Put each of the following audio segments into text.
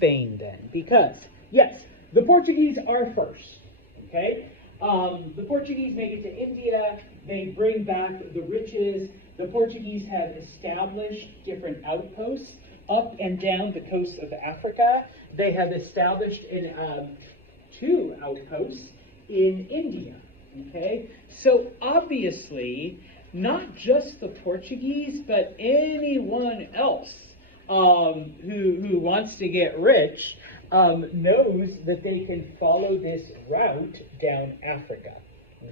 Spain then, because, yes, the Portuguese are first, okay? The Portuguese make it to India, they bring back the riches. The Portuguese have established different outposts up and down the coast of Africa. They have established two outposts in India, okay? So obviously, not just the Portuguese, but anyone else who wants to get rich knows that they can follow this route down Africa.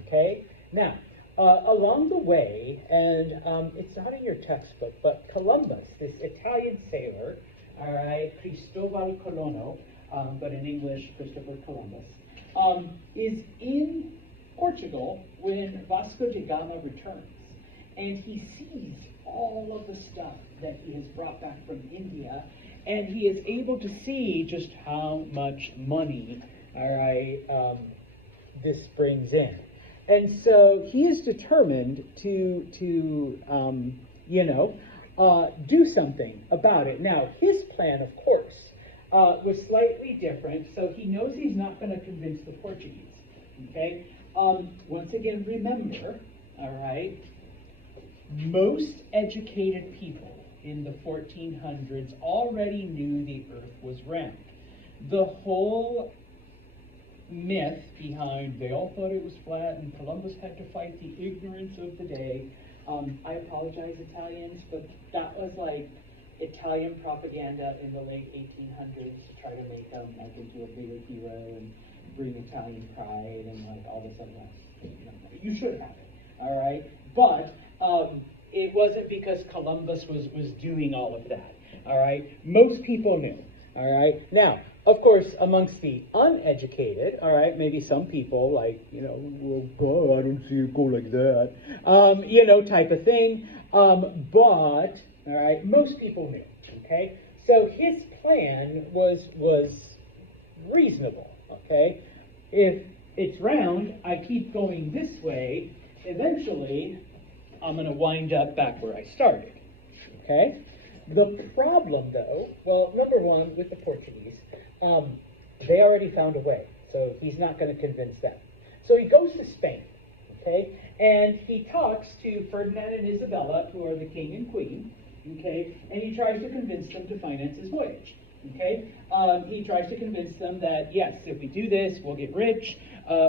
Okay? Now, along the way, and it's not in your textbook, but Columbus, this Italian sailor, all right, Cristobal Colonna, but in English, Christopher Columbus, is in Portugal when Vasco da Gama returns. And he sees all of the stuff that he has brought back from India, and he is able to see just how much money, all right, this brings in. And so he is determined to do something about it. Now, his plan, of course, was slightly different, so he knows he's not going to convince the Portuguese, okay? Once again, remember, all right, most educated people in the 1400s already knew the earth was round. The whole myth behind they all thought it was flat and Columbus had to fight the ignorance of the day. I apologize, Italians, but that was like Italian propaganda in the late 1800s to try to make them like into a bigger hero and bring Italian pride and like all this other stuff. You should have it, all right? But it wasn't because Columbus was doing all of that, all right? Most people knew, all right? Now, of course, amongst the uneducated, all right, maybe some people like, well, God, I don't see it go like that, type of thing. But, all right, most people knew, okay? So his plan was reasonable, okay? If it's round, I keep going this way, eventually I'm going to wind up back where I started, okay? The problem, though, well, number one, with the Portuguese, they already found a way, so he's not going to convince them. So he goes to Spain, okay? And he talks to Ferdinand and Isabella, who are the king and queen, okay? And he tries to convince them to finance his voyage, okay? He tries to convince them that, yes, if we do this, we'll get rich.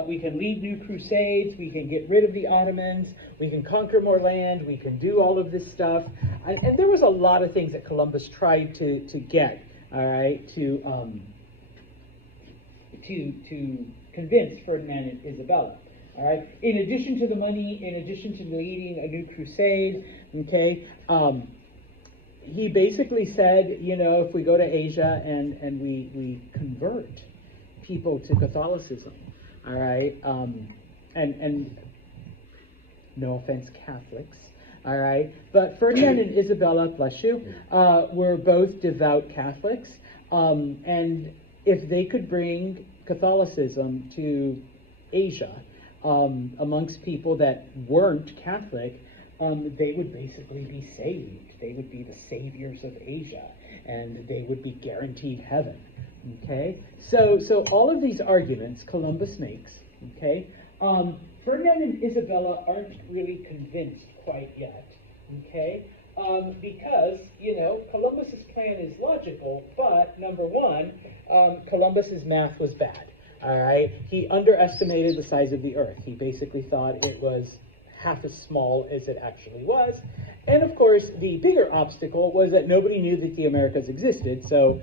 We can lead new crusades, we can get rid of the Ottomans, we can conquer more land, we can do all of this stuff. And there was a lot of things that Columbus tried to get, all right, to convince Ferdinand and Isabella. All right. In addition to the money, in addition to leading a new crusade, okay, he basically said, if we go to Asia and we convert people to Catholicism, all right, and no offense, Catholics, all right, but Ferdinand and Isabella, bless you, were both devout Catholics, and if they could bring Catholicism to Asia, amongst people that weren't Catholic, they would basically be saved. They would be the saviors of Asia, and they would be guaranteed heaven. Okay, so all of these arguments Columbus makes. Okay, Ferdinand and Isabella aren't really convinced quite yet. Okay, because Columbus's plan is logical, but number one, Columbus's math was bad. All right, he underestimated the size of the Earth. He basically thought it was half as small as it actually was. And of course, the bigger obstacle was that nobody knew that the Americas existed. So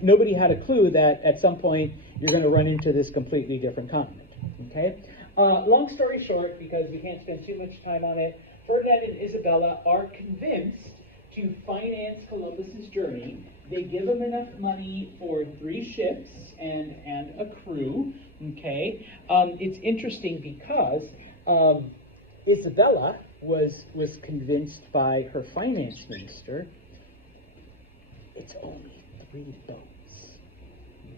nobody had a clue that at some point you're going to run into this completely different continent. Okay. Long story short, because we can't spend too much time on it, Ferdinand and Isabella are convinced to finance Columbus's journey. They give him enough money for 3 ships and a crew. Okay. It's interesting because Isabella was convinced by her finance minister, it's only 3 boats.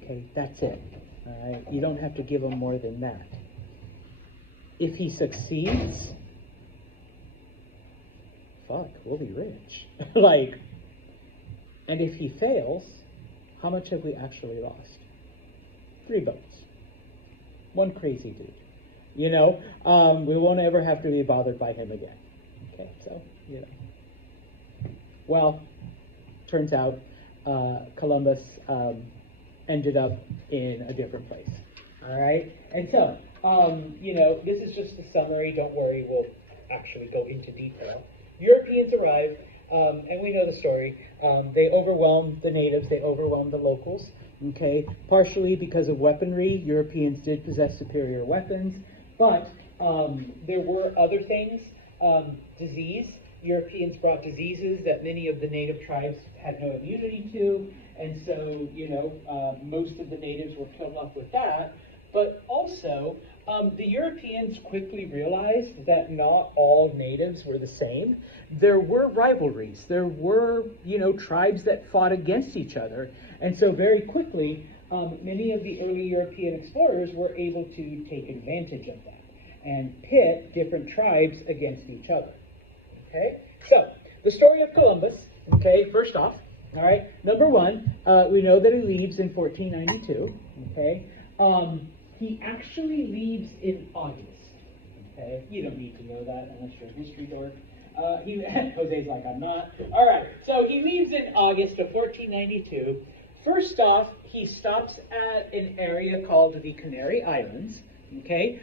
Okay, that's it. All right, you don't have to give him more than that. If he succeeds, fuck, we'll be rich. And if he fails, how much have we actually lost? 3 boats. One crazy dude. We won't ever have to be bothered by him again. Okay, so, Well, turns out Columbus ended up in a different place. All right? And so, this is just the summary. Don't worry, we'll actually go into detail. Europeans arrived, and we know the story. They overwhelmed the natives, they overwhelmed the locals, okay? Partially because of weaponry. Europeans did possess superior weapons, but there were other things. Disease. Europeans brought diseases that many of the native tribes had no immunity to, and so, most of the natives were killed off with that. But also, the Europeans quickly realized that not all natives were the same. There were rivalries. There were, tribes that fought against each other. And so very quickly, many of the early European explorers were able to take advantage of that and pit different tribes against each other. Okay? So, the story of Columbus, okay, first off, all right, number one, we know that he leaves in 1492, okay? He actually leaves in August. Okay, you don't need to know that unless you're a history dork. Jose's like, I'm not. All right, so he leaves in August of 1492. First off, he stops at an area called the Canary Islands. Okay,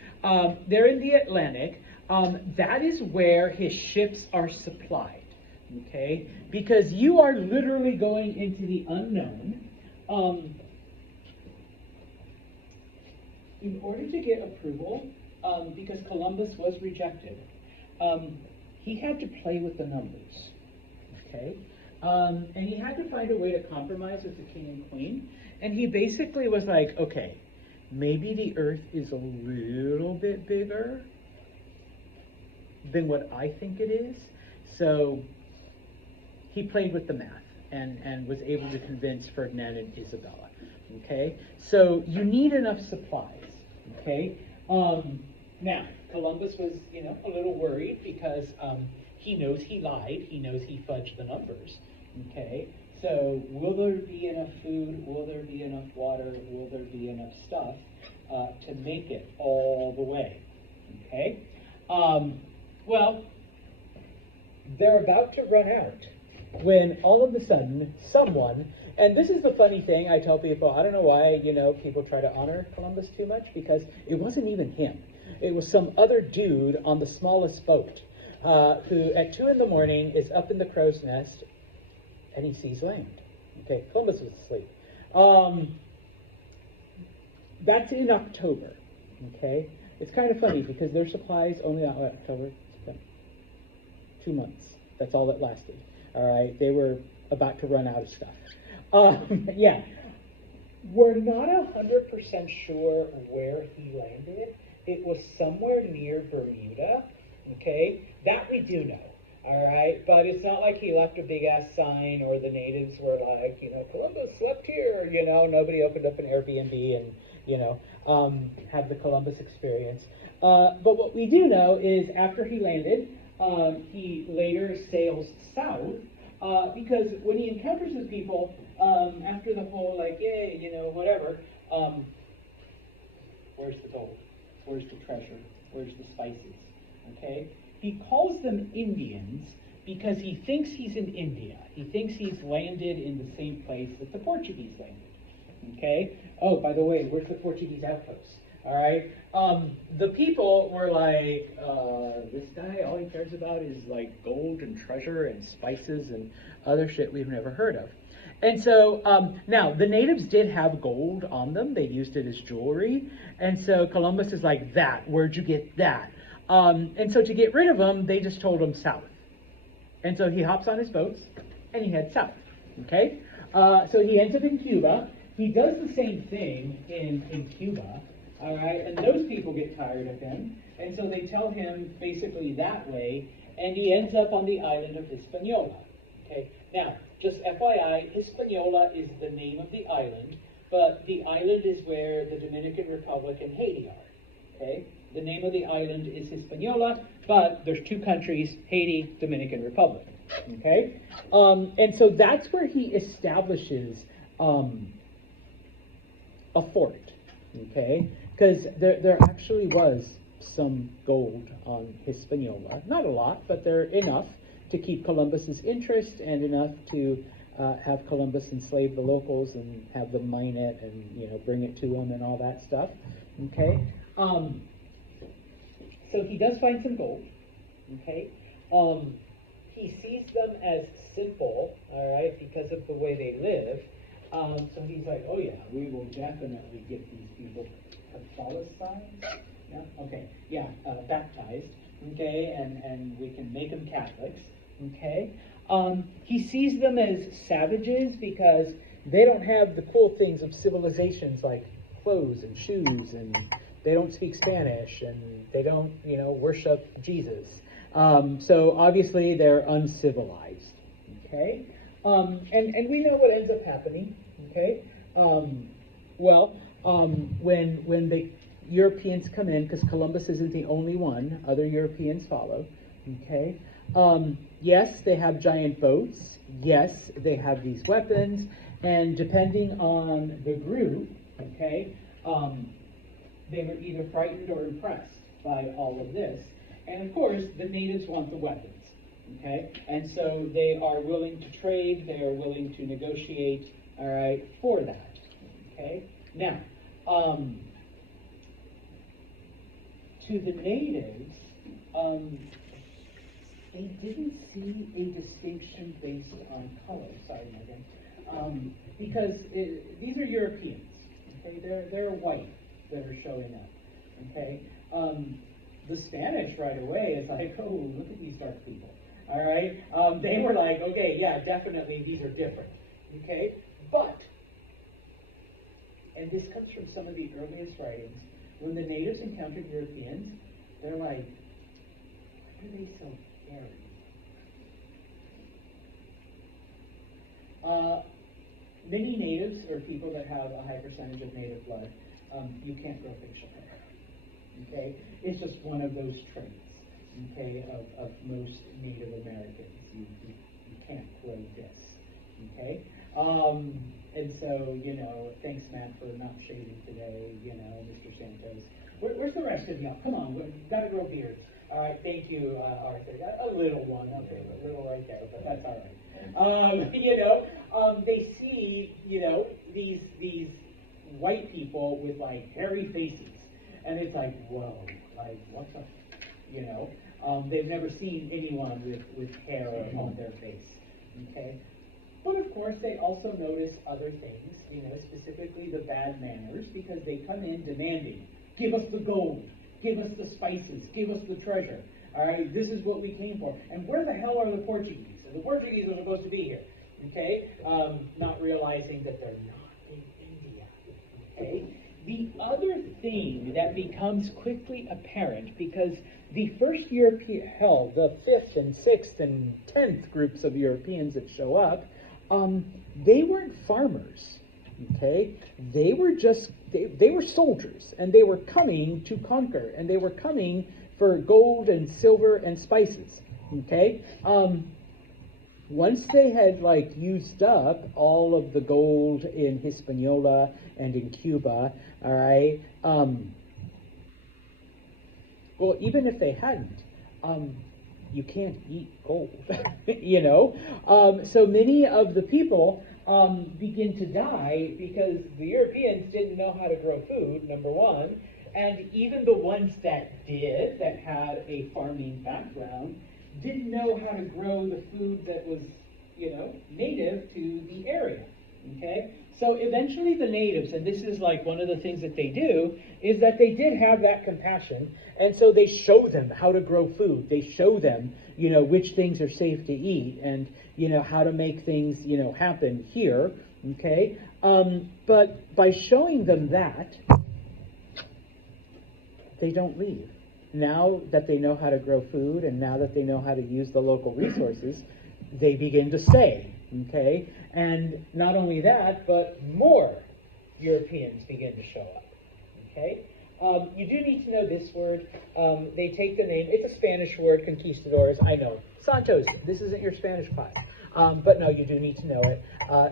they're in the Atlantic. That is where his ships are supplied. Okay, because you are literally going into the unknown. In order to get approval, because Columbus was rejected, he had to play with the numbers, okay? And he had to find a way to compromise with the king and queen. And he basically was like, okay, maybe the earth is a little bit bigger than what I think it is. So he played with the math and was able to convince Ferdinand and Isabella, okay? So you need enough supplies. Okay. Now, Columbus was, a little worried because he knows he lied. He knows he fudged the numbers. Okay. So, will there be enough food? Will there be enough water? Will there be enough stuff to make it all the way? Okay. Well, they're about to run out when all of a sudden someone. And this is the funny thing I tell people, I don't know why, people try to honor Columbus too much, because it wasn't even him. It was some other dude on the smallest boat who at 2 a.m. is up in the crow's nest and he sees land. Okay, Columbus was asleep. That's in October, okay? It's kind of funny because their supplies only out October, 2 months. That's all that lasted, all right? They were about to run out of stuff. Yeah, we're not 100% sure where he landed. It was somewhere near Bermuda, okay? That we do know, all right? But it's not like he left a big-ass sign or the natives were like, Columbus slept here, Nobody opened up an Airbnb and, had the Columbus experience. But what we do know is after he landed, he later sails south. Because when he encounters his people, after the whole, whatever, where's the gold? Where's the treasure? Where's the spices? Okay? He calls them Indians because he thinks he's in India. He thinks he's landed in the same place that the Portuguese landed. Okay? Oh, by the way, where's the Portuguese outpost? All right? The people were like, this guy, all he cares about is like gold and treasure and spices and other shit we've never heard of. And so, now, the natives did have gold on them. They used it as jewelry. And so Columbus is like, where'd you get that? And so to get rid of them, they just told him south. And so he hops on his boats and he heads south. Okay? So he ends up in Cuba. He does the same thing in Cuba. All right, and those people get tired of him, and so they tell him basically that way, and he ends up on the island of Hispaniola. Okay, now, just FYI, Hispaniola is the name of the island, but the island is where the Dominican Republic and Haiti are. Okay, the name of the island is Hispaniola, but there's 2 countries, Haiti, Dominican Republic. Okay, and so that's where he establishes a fort, okay? Because there actually was some gold on Hispaniola. Not a lot, but there enough to keep Columbus's interest and enough to have Columbus enslave the locals and have them mine it and bring it to them and all that stuff. Okay, so he does find some gold. Okay, he sees them as simple, all right, because of the way they live. So he's like, oh yeah, we will definitely get these people Catholicized. Yeah. Okay. Yeah. Baptized. Okay, and we can make them Catholics. Okay. He sees them as savages because they don't have the cool things of civilizations like clothes and shoes, and they don't speak Spanish, and they don't, worship Jesus. So obviously they're uncivilized. Okay. And we know what ends up happening. Okay. When the Europeans come in, because Columbus isn't the only one, other Europeans follow. Okay. Yes, they have giant boats. Yes, they have these weapons, and depending on the group, okay, they were either frightened or impressed by all of this. And of course, the natives want the weapons, okay, and so they are willing to trade. They are willing to negotiate, all right, for that. Okay. Now, to the natives, they didn't see a distinction based on color. Sorry, Megan. Because these are Europeans. Okay, they're white that are showing up. Okay, the Spanish right away is like, oh, look at these dark people. All right, they were like, okay, yeah, definitely these are different. Okay, but, and this comes from some of the earliest writings, when the natives encountered Europeans, they're like, why are they so hairy? Many natives, or people that have a high percentage of native blood, you can't grow facial hair. Okay? It's just one of those traits, okay, of most Native Americans. You can't grow this. Okay? And so, thanks, Matt, for not shaving today, Mr. Santos. Where's the rest of y'all? Come on, we've got to grow beards. All right, thank you, Arthur. A little one, okay, a little right there, but that's all right. They see, these white people with, like, hairy faces. And it's like, whoa, like, what's up? They've never seen anyone with hair on their face, okay? But of course, they also notice other things, specifically the bad manners, because they come in demanding, give us the gold, give us the spices, give us the treasure. All right, this is what we came for. And where the hell are the Portuguese? And the Portuguese are supposed to be here, okay? Not realizing that they're not in India, okay? The other thing that becomes quickly apparent, because the first European, hell, the 5th and 6th and 10th groups of Europeans that show up, they weren't farmers, okay? They were just, they were soldiers, and they were coming to conquer, and they were coming for gold and silver and spices, okay? Once they had, used up all of the gold in Hispaniola and in Cuba, all right, well, even if they hadn't, you can't eat gold, So many of the people begin to die because the Europeans didn't know how to grow food, number one, and even the ones that did, that had a farming background, didn't know how to grow the food that was, native to the area, okay? So eventually the natives, and this is like one of the things that they do, is that they did have that compassion, and so they show them how to grow food. They show them, which things are safe to eat, and, how to make things, happen here, okay? But by showing them that, they don't leave. Now that they know how to grow food, and now that they know how to use the local resources, they begin to stay, okay? And not only that, but more Europeans begin to show up, okay? You do need to know this word. They take the name, it's a Spanish word, conquistadores, I know. Santos, this isn't your Spanish class. But no, you do need to know it.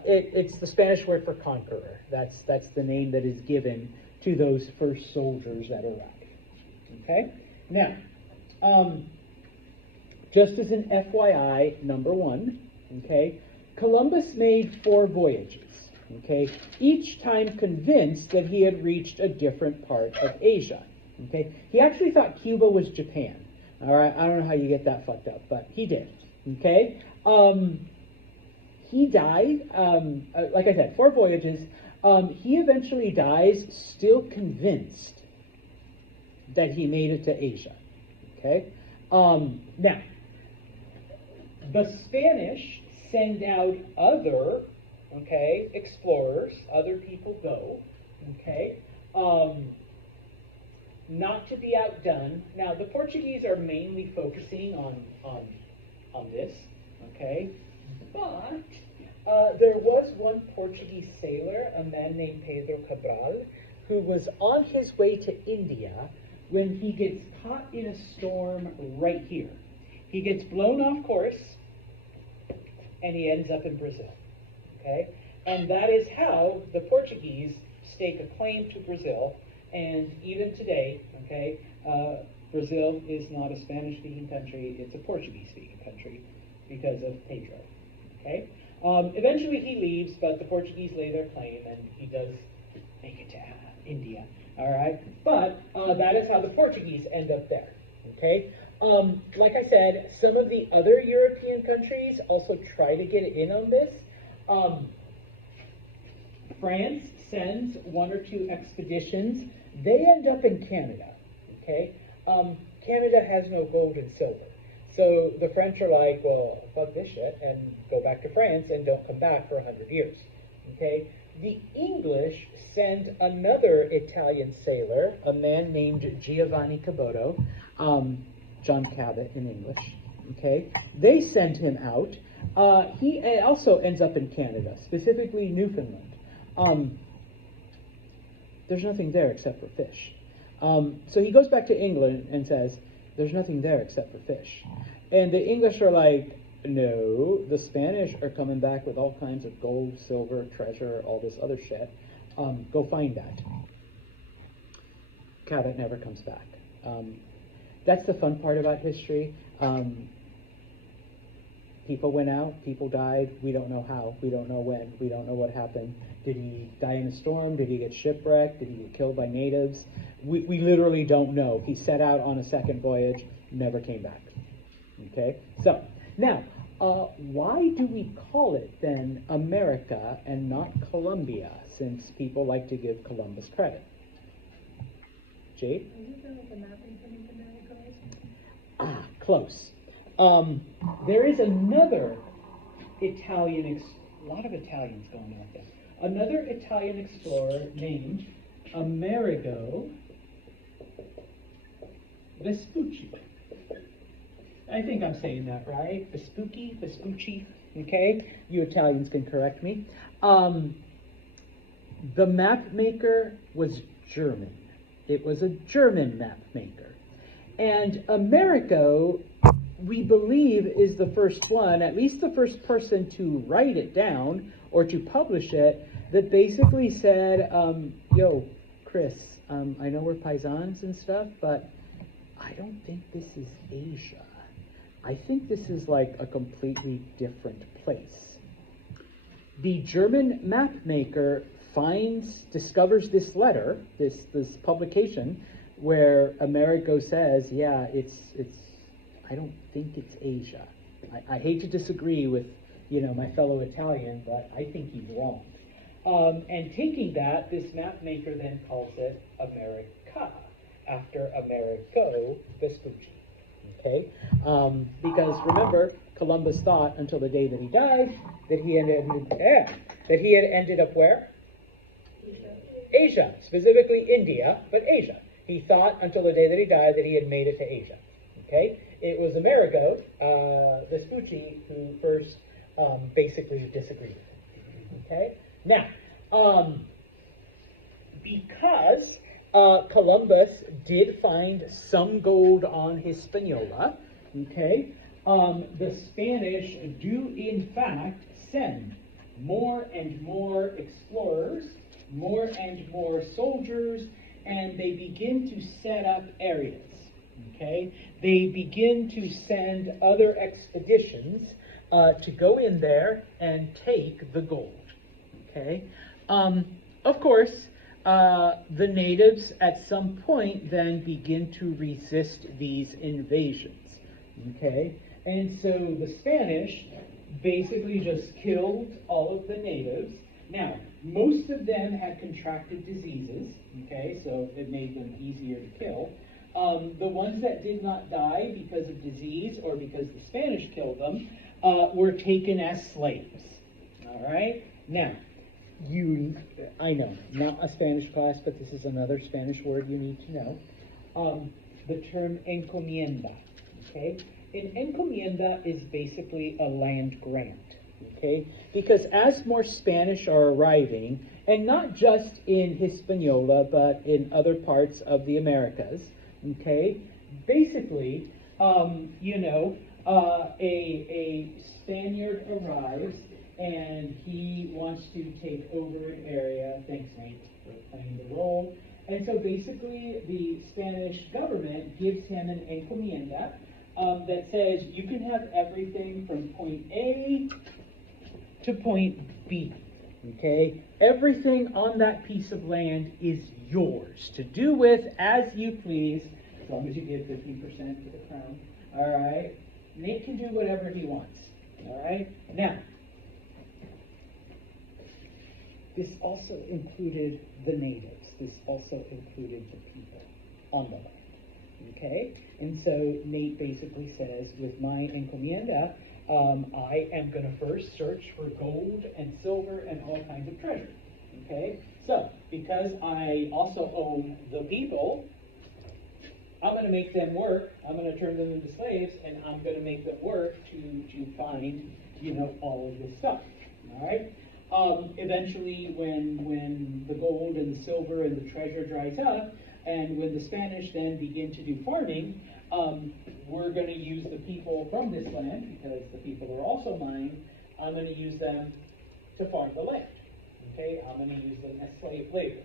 It's the Spanish word for conqueror. That's the name that is given to those first soldiers that arrived. Okay? Now, just as an FYI, number one, okay, Columbus made 4 voyages, okay, each time convinced that he had reached a different part of Asia, okay. He actually thought Cuba was Japan, all right. I don't know how you get that fucked up, but he did, okay. He died, like I said, 4 voyages. He eventually dies still convinced that he made it to Asia, okay. Now, the Spanish send out other, okay, explorers, other people go, okay, not to be outdone. Now, the Portuguese are mainly focusing on this, okay, but there was one Portuguese sailor, a man named Pedro Cabral, who was on his way to India when he gets caught in a storm right here. He gets blown off course, and he ends up in Brazil, okay? And that is how the Portuguese stake a claim to Brazil, and even today, okay, Brazil is not a Spanish-speaking country, it's a Portuguese-speaking country because of Pedro, okay? Eventually he leaves, but the Portuguese lay their claim, and he does make it to India, all right? But that is how the Portuguese end up there, okay? Like I said, some of the other European countries also try to get in on this. France sends 1 or 2 expeditions. They end up in Canada, okay? Canada has no gold and silver. So the French are like, well, fuck this shit, and go back to France and don't come back for 100 years, okay? The English send another Italian sailor, a man named Giovanni Caboto, John Cabot in English, okay? They send him out. He also ends up in Canada, specifically Newfoundland. There's nothing there except for fish. So he goes back to England and says, there's nothing there except for fish. And the English are like, no, the Spanish are coming back with all kinds of gold, silver, treasure, all this other shit. Go find that. Cabot never comes back. That's the fun part about history. People went out, people died, we don't know how, we don't know when, we don't know what happened. Did he die in a storm? Did he get shipwrecked? Did he get killed by natives? We literally don't know. He set out on a second voyage, never came back. Okay, so now, why do we call it then America and not Columbia, since people like to give Columbus credit? Jade? Ah, close. There is another Italian, a lot of Italians going out there. Another Italian explorer named Amerigo Vespucci. I think I'm saying that right. Vespucci, okay? You Italians can correct me. The map maker was German. It was a German map maker. And Amerigo, we believe, is the first one, at least the first person to write it down or to publish it, that basically said, yo, Chris, I know we're paisans and stuff, but I don't think this is Asia. I think this is like a completely different place. The German map maker discovers this letter, this publication, where Amerigo says, yeah, it's I don't think it's Asia. I hate to disagree with, my fellow Italian, but I think he's wrong. And taking that, this map maker then calls it America, after Amerigo Vespucci. Okay? Because remember, Columbus thought until the day that he died that he had ended up where? Asia, specifically India, but Asia. He thought until the day that he died that he had made it to Asia. Okay? It was Amerigo Vespucci who first basically disagreed. Okay? Now, because Columbus did find some gold on Hispaniola, okay, the Spanish do in fact send more and more explorers, more and more soldiers, and they begin to set up areas. Okay, they begin to send other expeditions to go in there and take the gold. Okay, of course, the natives at some point then begin to resist these invasions. Okay, and so the Spanish basically just killed all of the natives. Now, most of them had contracted diseases, okay, so it made them easier to kill. The ones that did not die because of disease or because the Spanish killed them were taken as slaves. All right? Now, I know, not a Spanish class, but this is another Spanish word you need to know. The term encomienda, okay? An encomienda is basically a land grant, okay? Because as more Spanish are arriving, and not just in Hispaniola, but in other parts of the Americas, okay? Basically, a Spaniard arrives and he wants to take over an area. Thanks, Nate, for playing the role. And so basically, the Spanish government gives him an encomienda that says you can have everything from point A to point B. Okay? Everything on that piece of land is yours to do with as you please, as long as you give 15% to the crown. All right? Nate can do whatever he wants. All right? Now, this also included the natives. This also included the people on the land. Okay? And so Nate basically says, with my encomienda, I am going to first search for gold and silver and all kinds of treasure. Okay? So, because I also own the people, I'm going to make them work. I'm going to turn them into slaves, and I'm going to make them work to find, all of this stuff. All right? Eventually, when the gold and the silver and the treasure dries up, and when the Spanish then begin to do farming, we're going to use the people from this land, because the people are also mine. I'm going to use them to farm the land. Okay? I'm going to use them as slave labor.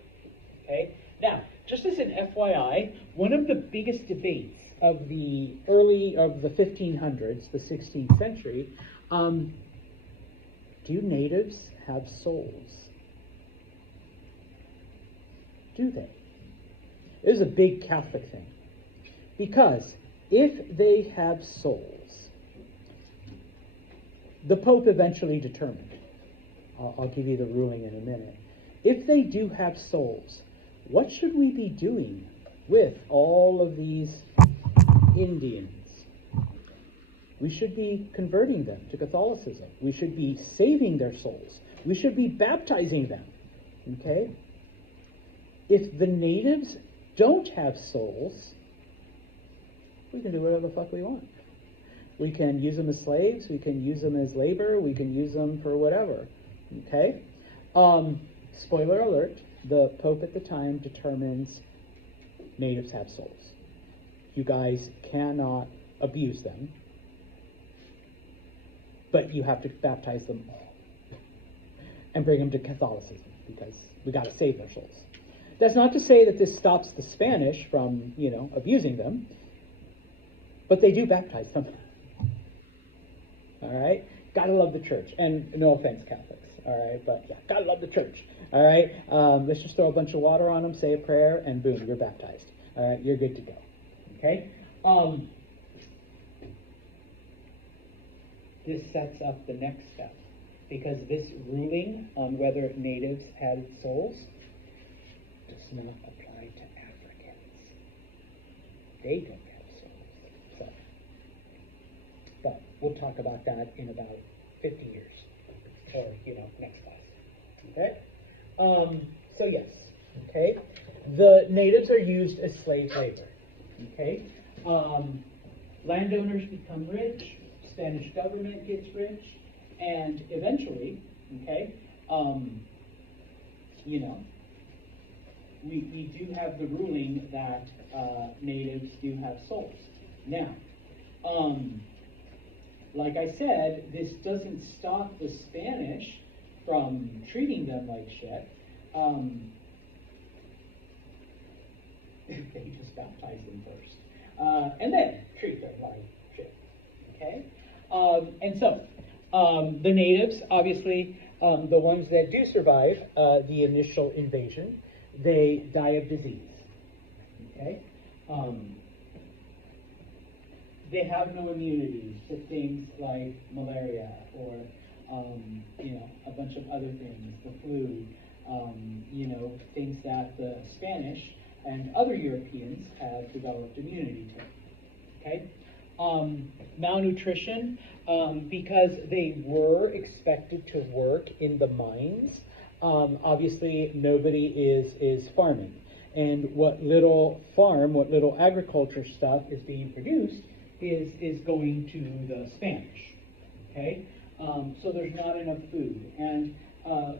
Okay? Now, just as an FYI, one of the biggest debates of the 1500s, the 16th century, do natives have souls? Do they? It was a big Catholic thing. Because if they have souls, the Pope eventually determined, I'll give you the ruling in a minute, if they do have souls, what should we be doing with all of these Indians? We should be converting them to Catholicism. We should be saving their souls. We should be baptizing them. Okay? If the natives don't have souls, we can do whatever the fuck we want. We can use them as slaves. We can use them as labor. We can use them for whatever. Okay? Spoiler alert, the Pope at the time determines natives have souls. You guys cannot abuse them, but you have to baptize them all and bring them to Catholicism, because we got to save their souls. That's not to say that this stops the Spanish from, abusing them, but they do baptize them. All right? Gotta love the church. And no offense, Catholics. All right? But yeah, gotta love the church. All right? Let's just throw a bunch of water on them, say a prayer, and boom, you're baptized. All right? You're good to go. Okay? This sets up the next step, because this ruling on whether natives had souls does not apply to Africans. They don't have souls. So, but we'll talk about that in about 50 years, or next class. Okay. So yes. Okay. The natives are used as slave labor. Okay. Landowners become rich. Spanish government gets rich, and eventually, okay, we do have the ruling that natives do have souls. Now, like I said, this doesn't stop the Spanish from treating them like shit. They just baptize them first, and then treat them like shit. Okay, and so the natives, obviously, the ones that do survive the initial invasion, they die of disease. Okay, they have no immunity to things like malaria or a bunch of other things, the flu, things that the Spanish and other Europeans have developed immunity to. Okay, malnutrition, because they were expected to work in the mines. Obviously, nobody is farming, and what little agriculture stuff is being produced is going to the Spanish. Okay, so there's not enough food, and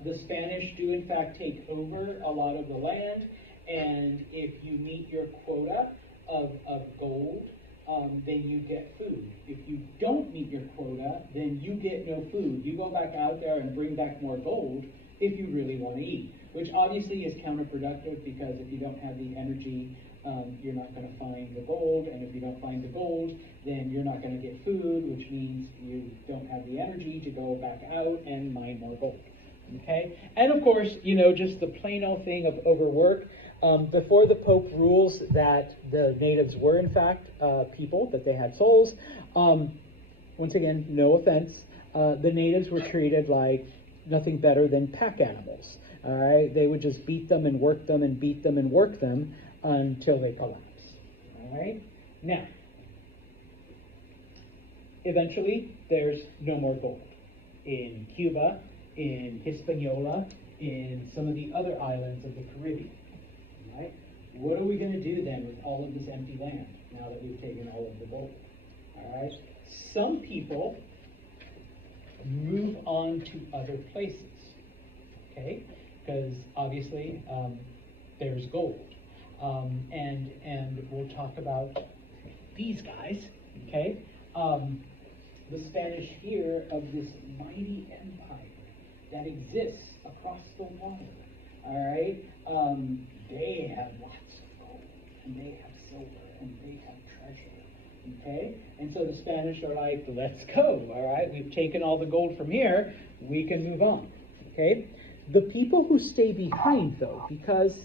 the Spanish do in fact take over a lot of the land. And if you meet your quota of gold, then you get food. If you don't meet your quota, then you get no food. You go back out there and bring back more gold if you really want to eat, which obviously is counterproductive, because if you don't have the energy, you're not going to find the gold, and if you don't find the gold, then you're not going to get food, which means you don't have the energy to go back out and mine more gold. Okay, and of course, just the plain old thing of overwork. Before the Pope rules that the natives were in fact people, that they had souls, once again, no offense, the natives were treated like nothing better than pack animals. All right, they would just beat them and work them and beat them and work them until they collapse. All right, now, eventually there's no more gold in Cuba, in Hispaniola, in some of the other islands of the Caribbean. Right? What are we going to do then with all of this empty land now that we've taken all of the gold? All right. Some people move on to other places. Okay, because obviously there's gold, and we'll talk about these guys. Okay, the Spanish hear of this mighty empire that exists across the water. All right. They have lots of gold, and they have silver, and they have treasure. Okay? And so the Spanish are like, let's go. All right? We've taken all the gold from here. We can move on. Okay? The people who stay behind, though, because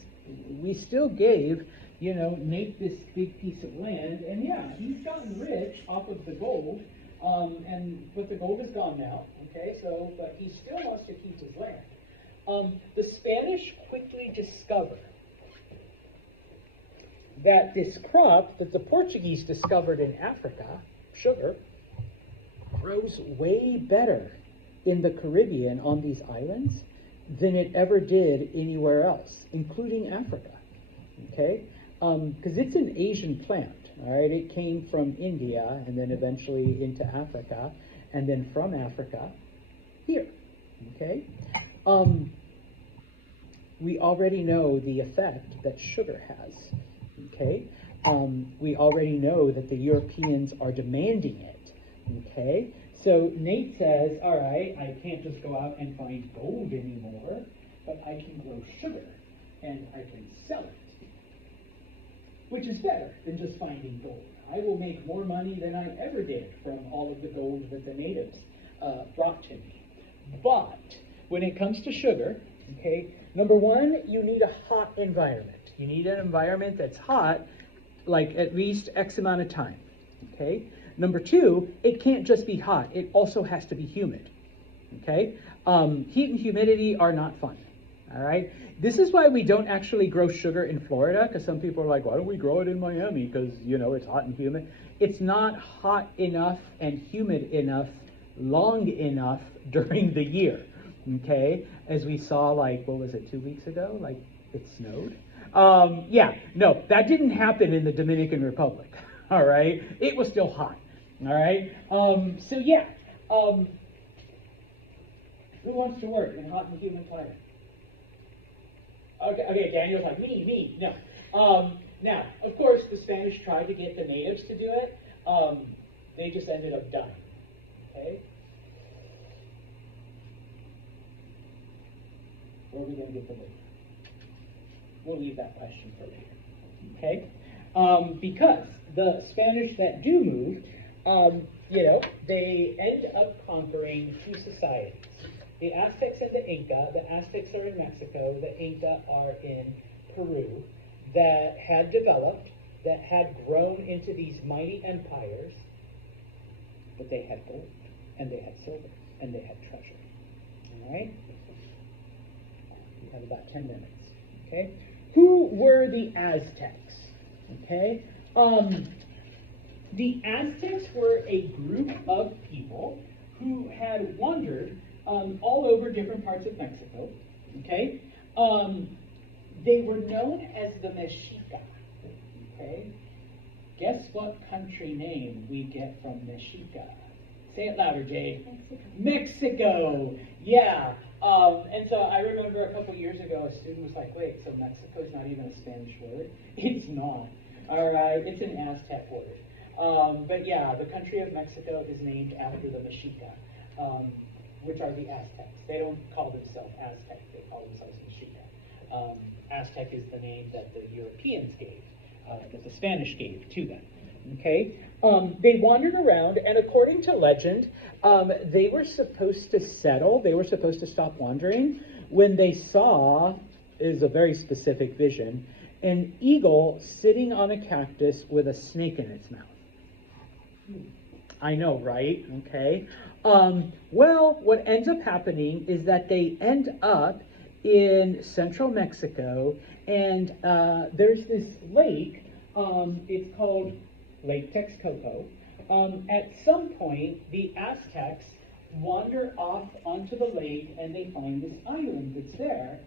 we still gave, Nate this big piece of land, and yeah, he's gotten rich off of the gold, but the gold is gone now. Okay? So, but he still wants to keep his land. The Spanish quickly discover that this crop that the Portuguese discovered in Africa, sugar, grows way better in the Caribbean on these islands than it ever did anywhere else, including Africa. Okay? Because it's an Asian plant, all right? It came from India and then eventually into Africa, and then from Africa here. Okay? We already know the effect that sugar has. Okay, we already know that the Europeans are demanding it. Okay, so Nate says, all right, I can't just go out and find gold anymore, but I can grow sugar and I can sell it, which is better than just finding gold. I will make more money than I ever did from all of the gold that the natives brought to me. But when it comes to sugar, okay, number one, you need a hot environment. You need an environment that's hot, like at least X amount of time, okay? Number two, it can't just be hot. It also has to be humid, okay? Heat and humidity are not fun, all right? This is why we don't actually grow sugar in Florida, because some people are like, why don't we grow it in Miami? Because, it's hot and humid. It's not hot enough and humid enough long enough during the year, okay? As we saw, like, what was it, 2 weeks ago? Like, it snowed. No, that didn't happen in the Dominican Republic, all right? It was still hot, all right? Who wants to work in hot and humid climate? Okay, Daniel's like, me, no. Now, of course, the Spanish tried to get the natives to do it. They just ended up dying, Okay? Where are we going to get the lake? We'll leave that question for later. Okay? Because the Spanish that do move, they end up conquering two societies. The Aztecs and the Inca. The Aztecs are in Mexico. The Inca are in Peru. That had developed, that had grown into these mighty empires, but they had gold, and they had silver, and they had treasure. All right? We have about 10 minutes. Okay? Who were the Aztecs? Okay? The Aztecs were a group of people who had wandered all over different parts of Mexico. Okay? They were known as the Mexica. Okay? Guess what country name we get from Mexica? Say it louder, Jade. Mexico. Yeah. And so I remember a couple years ago, a student was like, wait, so Mexico is not even a Spanish word? It's not. All right, it's an Aztec word. But yeah, the country of Mexico is named after the Mexica, which are the Aztecs. They don't call themselves Aztec, they call themselves Mexica. Aztec is the name that the Europeans gave, that the Spanish gave to them. Okay, they wandered around, and according to legend, they were supposed to settle. They were supposed to stop wandering when they saw, is a very specific vision, an eagle sitting on a cactus with a snake in its mouth. I know, right? Okay. Well, what ends up happening is that they end up in central Mexico, and there's this lake. It's called Lake Texcoco. At some point, the Aztecs wander off onto the lake and they find this island that's there.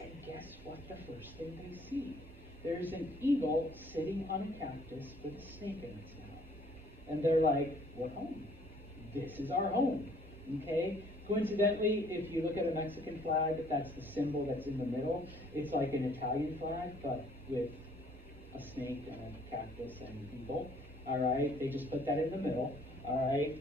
And guess what the first thing they see? There's an eagle sitting on a cactus with a snake in its mouth. And they're like, we're home. This is our home. Okay? Coincidentally, if you look at a Mexican flag, that's the symbol that's in the middle. It's like an Italian flag, but with a snake and a cactus and an eagle. All right, they just put that in the middle. All right,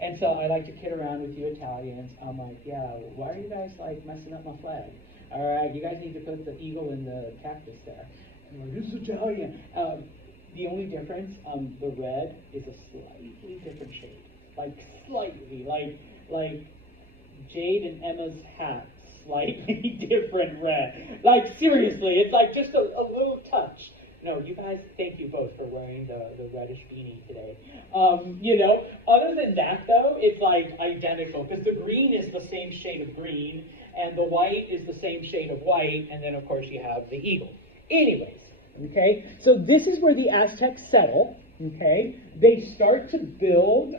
and so I like to kid around with you Italians. I'm like, yeah, why are you guys like messing up my flag? All right, you guys need to put the eagle and the cactus there. And we're like, this is Italian. The only difference, the red is a slightly different shade, like slightly, like Jade and Emma's hat, slightly different red. Like seriously, it's like just a little touch. No, you guys, thank you both for wearing the reddish beanie today. Other than that, though, it's like identical, because the green is the same shade of green, and the white is the same shade of white, and then, of course, you have the eagle. Anyways, okay, so this is where the Aztecs settle, okay? They start to build,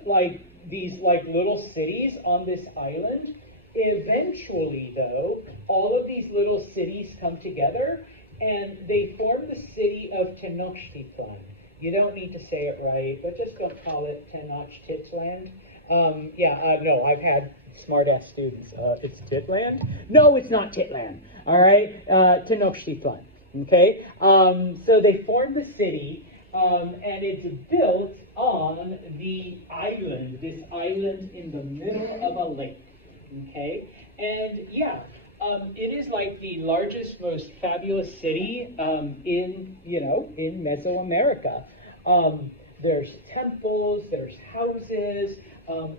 these, little cities on this island. Eventually, though, all of these little cities come together, and they form the city of Tenochtitlan. You don't need to say it right, but just don't call it Tenochtitlan. No, I've had smart-ass students. It's Titland? No, it's not Titland. All right? Tenochtitlan. Okay? So they form the city, and it's built on the island, this island in the middle of a lake. Okay? And, it is like the largest, most fabulous city in Mesoamerica. There's temples, there's houses.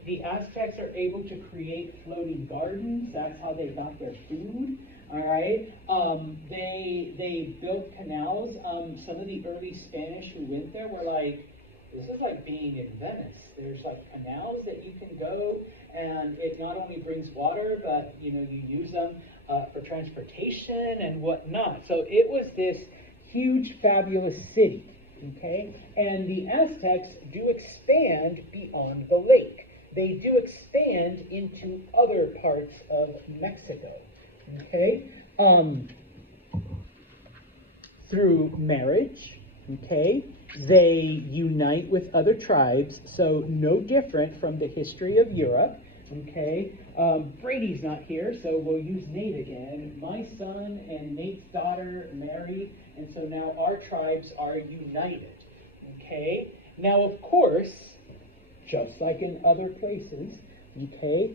The Aztecs are able to create floating gardens. That's how they got their food. All right. They built canals. Some of the early Spanish who went there were like, this is like being in Venice. There's like canals that you can go, and it not only brings water, but you use them for transportation and whatnot. So it was this huge, fabulous city. Okay, and the Aztecs do expand beyond the lake. They do expand into other parts of Mexico. Okay, through marriage. Okay. They unite with other tribes, so no different from the history of Europe, okay? Brady's not here, so we'll use Nate again. My son and Nate's daughter married, and so now our tribes are united, okay? Now, of course, just like in other places, okay,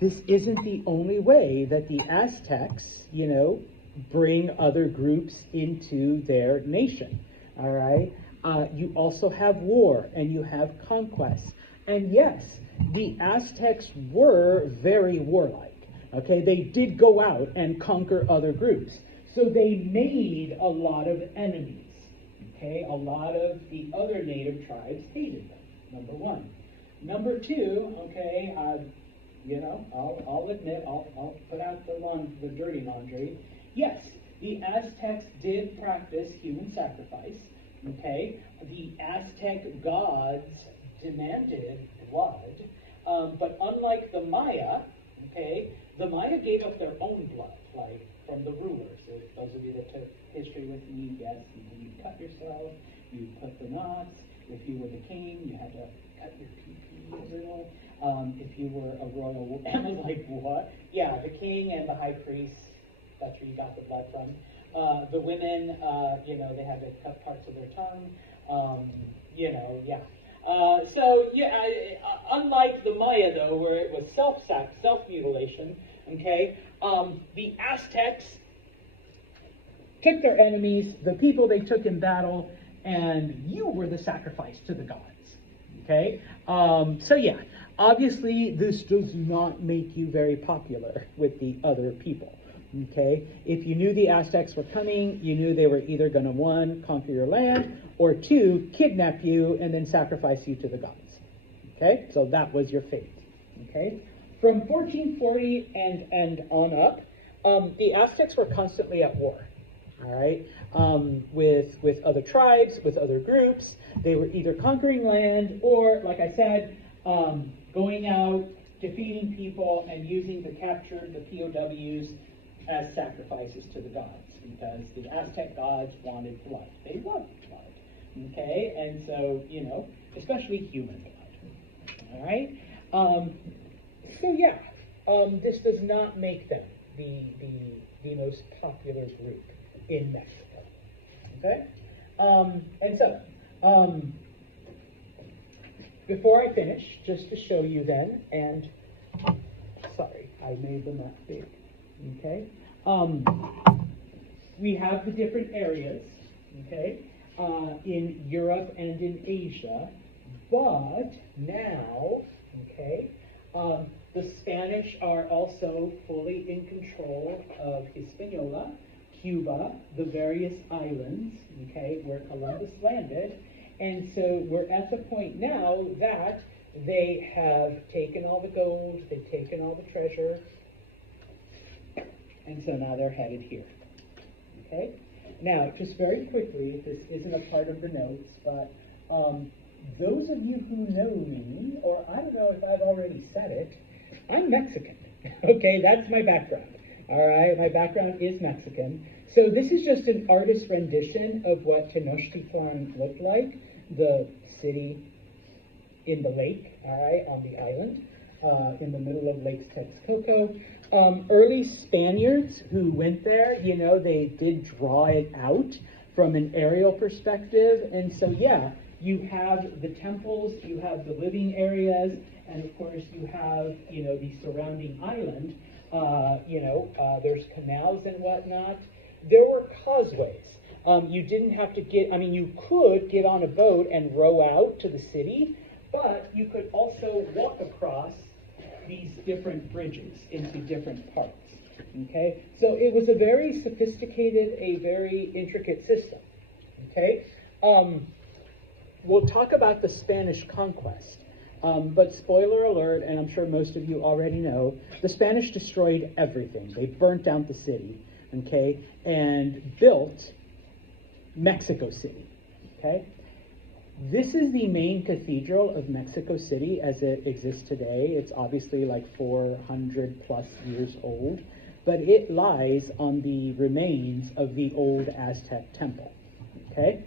this isn't the only way that the Aztecs, bring other groups into their nation, all right? You also have war and you have conquest. And yes, the Aztecs were very warlike, okay? They did go out and conquer other groups. So they made a lot of enemies, okay? A lot of the other native tribes hated them, number one. Number two, okay, I'll admit, I'll put out the dirty laundry. Yes, the Aztecs did practice human sacrifice, okay? The Aztec gods demanded blood, but unlike the Maya, okay, the Maya gave up their own blood, like from the rulers. So those of you that took history with me, yes, you cut yourself, you put the knots. If you were the king, you had to cut your pee-pee, if you were a royal, I was like, what? Yeah, the king and the high priest, that's where you got the blood from. The women, they had to cut parts of their tongue, unlike the Maya, though, where it was self-mutilation, okay, the Aztecs took their enemies, the people they took in battle, and you were the sacrifice to the gods, okay? Obviously this does not make you very popular with the other people, okay? If you knew the Aztecs were coming, you knew they were either going to, one, conquer your land, or two, kidnap you and then sacrifice you to the gods, okay? So that was your fate, okay? From 1440 and on up, the Aztecs were constantly at war. All right, with other tribes, with other groups. They were either conquering land or, like I said, going out, defeating people, and using the captured, the POWs, as sacrifices to the gods, because the Aztec gods wanted blood. They loved blood, okay? And so, especially human blood, all right? This does not make them the most popular group in Mexico, okay? Before I finish, just to show you then, and sorry, I made the map big, okay? We have the different areas, okay, in Europe and in Asia, but now, okay, the Spanish are also fully in control of Hispaniola, Cuba, the various islands, okay, where Columbus landed. And so we're at the point now that they have taken all the gold, they've taken all the treasure, and so now they're headed here, okay? Now, just very quickly, this isn't a part of the notes, but those of you who know me, or I don't know if I've already said it, I'm Mexican, okay? That's my background. All right, my background is Mexican. So this is just an artist's rendition of what Tenochtitlan looked like, the city in the lake, all right, on the island, in the middle of Lake Texcoco. Early Spaniards who went there, they did draw it out from an aerial perspective. And so, yeah, you have the temples, you have the living areas, and of course you have, the surrounding island. There's canals and whatnot. There were causeways. You didn't have to you could get on a boat and row out to the city, but you could also walk across these different bridges into different parts, okay? So it was a very sophisticated, a very intricate system, okay? We'll talk about the Spanish conquest. But spoiler alert, and I'm sure most of you already know, the Spanish destroyed everything. They burnt down the city, okay, and built Mexico City, okay? This is the main cathedral of Mexico City as it exists today. It's obviously like 400 plus years old, but it lies on the remains of the old Aztec temple, okay?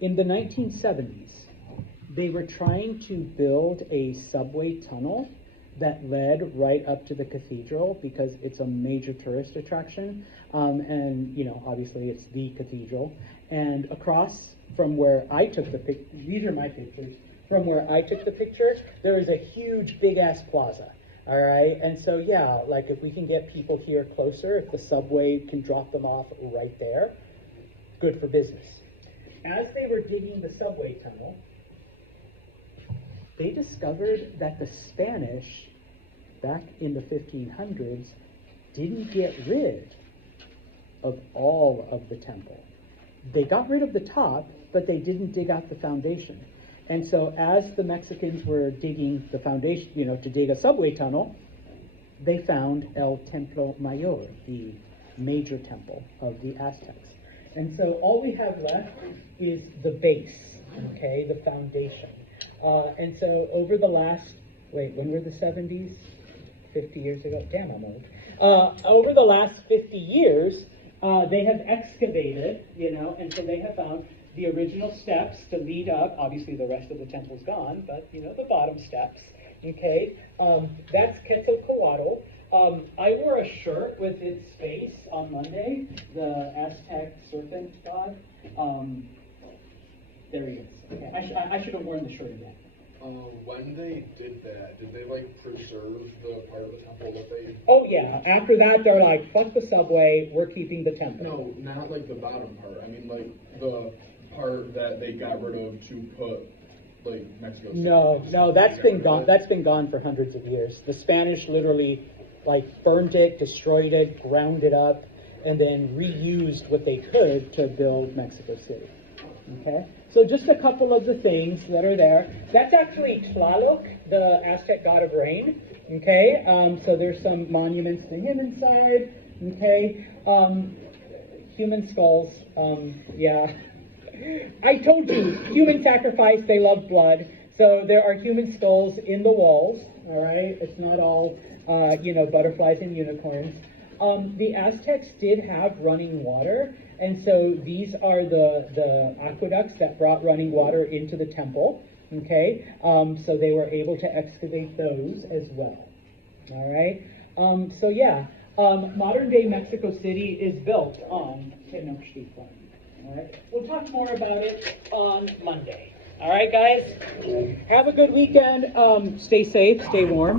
In the 1970s, they were trying to build a subway tunnel that led right up to the cathedral because it's a major tourist attraction. And, you know, obviously it's the cathedral. And across from where I took the pic, these are my pictures, from where I took the picture, there is a huge big ass plaza. All right, and so yeah, like if we can get people here closer, if the subway can drop them off right there, good for business. As they were digging the subway tunnel, they discovered that the Spanish, back in the 1500s, didn't get rid of all of the temple. They got rid of the top, but they didn't dig out the foundation. And so as the Mexicans were digging the foundation, you know, to dig a subway tunnel, they found El Templo Mayor, the major temple of the Aztecs. And so all we have left is the base, okay, the foundation. And so over the last, when were the 70s? 50 years ago? Damn, I'm old. Over the last 50 years, they have excavated, you know, and so they have found the original steps to lead up. Obviously, the rest of the temple's gone, but, you know, the bottom steps, okay? That's Quetzalcoatl. I wore a shirt with its face on Monday, the Aztec serpent god. There he is. Okay. I should have worn the shirt again. When they did that, did they like preserve the part of the temple that they? Oh yeah. After that, they're like, "Fuck the subway. We're keeping the temple." No, not like the bottom part. I mean, like the part that they got rid of to put like Mexico City. No, that's been gone. That's been gone for hundreds of years. The Spanish literally like burned it, destroyed it, ground it up, and then reused what they could to build Mexico City. Okay, so just a couple of the things that are there. That's actually Tlaloc, the Aztec god of rain. Okay, so there's some monuments to him inside. Okay, human skulls. Yeah, I told you, human sacrifice. They love blood, so there are human skulls in the walls. All right, it's not all you know, butterflies and unicorns. The Aztecs did have running water. And so these are the aqueducts that brought running water into the temple, okay? So they were able to excavate those as well, all right? So yeah, modern day Mexico City is built on Tenochtitlan, all right? We'll talk more about it on Monday. All right, guys? Have a good weekend. Stay safe, stay warm.